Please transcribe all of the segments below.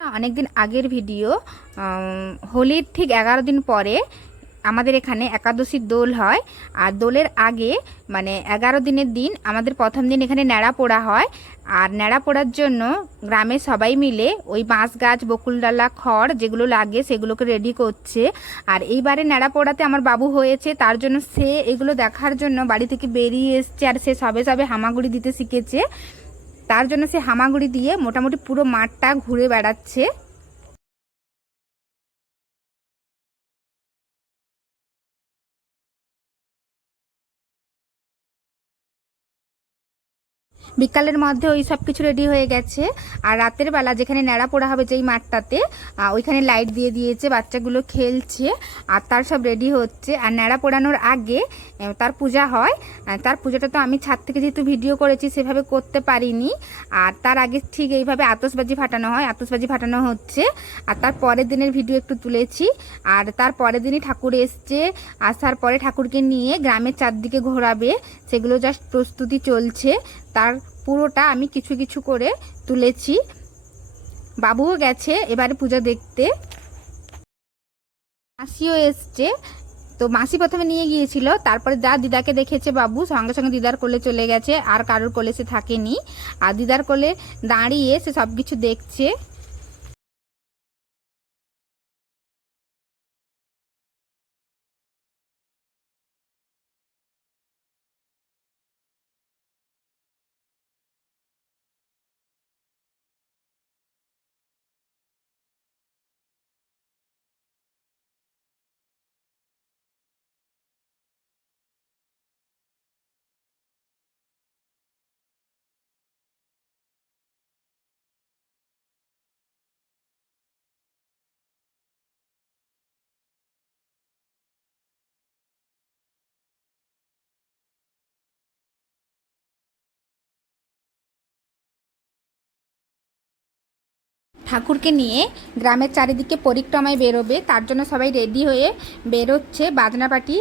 অনেকদিন আগের ভিডিও। হোলির ঠিক 11 দিন পরে আমাদের এখানে একাদশীর দোল হয়। আর দোলের আগে মানে 11 দিনের দিন আমাদের প্রথম দিন এখানে ন্যাড়া পোড়া হয়। আর ন্যাড়া পোড়ার জন্য গ্রামে সবাই মিলে ওই বাঁশ গাছ, বকুলডালা, খড় যেগুলো লাগে সেগুলোকে রেডি করছে। আর এইবারে ন্যাড়া পোড়াতে আমার বাবু হয়েছে, তার জন্য সে এগুলো দেখার জন্য বাড়ি থেকে বেরিয়ে এসছে। আর সে সবে সবে হামাগুড়ি দিতে শিখেছে, তার জন্য সে হামাগুড়ি দিয়ে মোটামুটি পুরো মাঠটা ঘুরে বেড়াচ্ছে। বিকালের মধ্যে ওই সব কিছু রেডি হয়ে গেছে। আর রাতের বেলা যেখানে ন্যাড়া পোড়া হবে যেই মাঠটাতে, ওইখানে লাইট দিয়ে দিয়েছে, বাচ্চাগুলো খেলছে আর তার সব রেডি হচ্ছে। আর ন্যাড়া পোড়ানোর আগে তার পূজা হয়। তার পূজাটা তো আমি ছাদ থেকে যেহেতু ভিডিও করেছি সেভাবে করতে পারিনি। আর তার আগে ঠিক এইভাবে আতশবাজি ফাটানো হয়, আতশবাজি ফাটানো হচ্ছে। আর তার পরের দিনের ভিডিও একটু তুলেছি। আর তার পরের দিনই ঠাকুর এসছে, আসার পরে ঠাকুরকে নিয়ে গ্রামের চারদিকে ঘোরাবে, সেগুলো জাস্ট প্রস্তুতি চলছে। তার পুরোটা আমি কিছু কিছু করে তুলেছি। বাবুও গেছে এবারে পূজা দেখতে, মাসিও এসছে। তো মাসি প্রথমে নিয়ে গিয়েছিল, তারপরে যা দিদাকে দেখেছে বাবু সঙ্গে সঙ্গে দিদার কোলে চলে গেছে, আর কারোর কোলে সে থাকেনি। আর দিদার কোলে দাঁড়িয়ে সে সব কিছু দেখছে। ঠাকুরকে নিয়ে গ্রামের চারিদিকে পরিক্রমায় বেরোবে, তার জন্য সবাই রেডি হয়ে বেরোচ্ছে। বাজনা পার্টি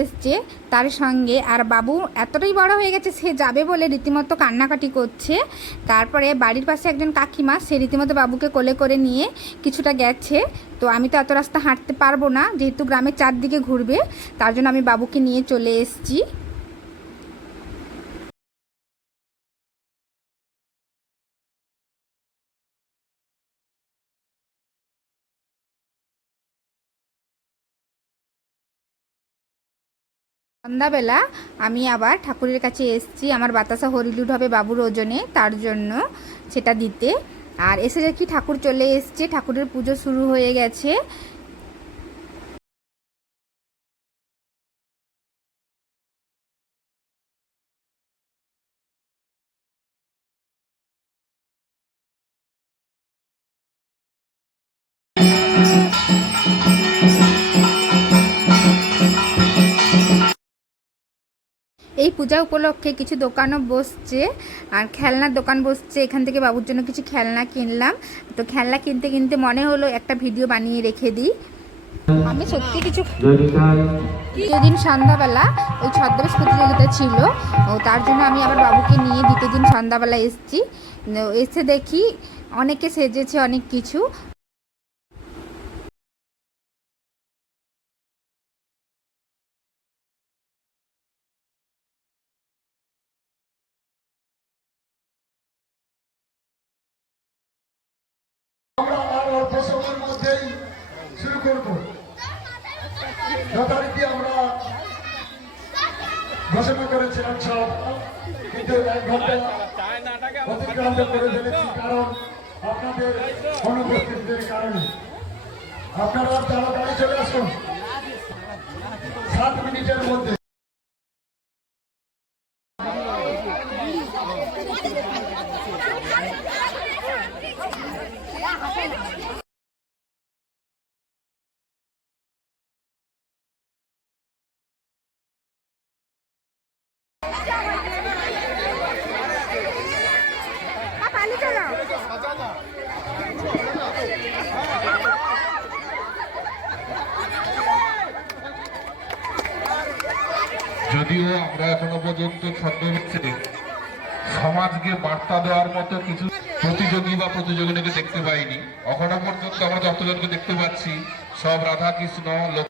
এসছে তার সঙ্গে। আর বাবু এতটাই বড় হয়ে গেছে, সে যাবে বলে রীতিমতো কান্নাকাটি করছে। তারপরে বাড়ির পাশে একজন কাকিমা, সে রীতিমতো বাবুকে কোলে করে নিয়ে কিছুটা গেছে। তো আমি তো এত রাস্তা হাঁটতে পারবো না, যেহেতু গ্রামের চারদিকে ঘুরবে, তার জন্য আমি বাবুকে নিয়ে চলে এসেছি। সন্ধ্যাবেলা আমি আবার ঠাকুরের কাছে এসেছি, আমার বাতাসা হরিলুট হবে বাবুর ওজনে, তার জন্য সেটা দিতে। আর এসে দেখি ঠাকুর চলে এসছে, ঠাকুরের পুজো শুরু হয়ে গেছে। এই পূজা উপলক্ষে কিছু দোকানও বসছে, আর খেলনার দোকান বসছে। এখান থেকে বাবুর জন্য কিছু খেলনা কিনলাম। তো খেলনা কিনতে কিনতে মনে হলো একটা ভিডিও বানিয়ে রেখে দিই। আমি সত্যি কিছু দ্বিতীয় দিন সন্ধ্যাবেলা ওই ছদ্মবেশ প্রতিযোগিতা ছিল, ও তার জন্য আমি আবার বাবুকে নিয়ে দ্বিতীয় দিন সন্ধ্যাবেলা এসেছি। এসে দেখি অনেকে সেজেছে অনেক কিছু। আমরা আর অল্প সময়ের মধ্যেই শুরু করব। যথারীতি আমরা ঘোষণা করেছিলাম সব, কিন্তু 1 ঘন্টা অতিক্রান্ত করে ফেলেছি, কারণ আপনাদের অনুপস্থিতির কারণে। আপনারা তাড়াতাড়ি চলে আসুন, 7 মিনিটের মধ্যে। যদিও আমরা এখনো পর্যন্ত ছদ্মবেশে সমাজকে বার্তা দেওয়ার মতো কিছু প্রতিযোগী বা প্রতিযোগিনীকে দেখতে পাইনি। এখনো পর্যন্ত আমরা যতজনকে দেখতে পাচ্ছি সব রাধা কৃষ্ণ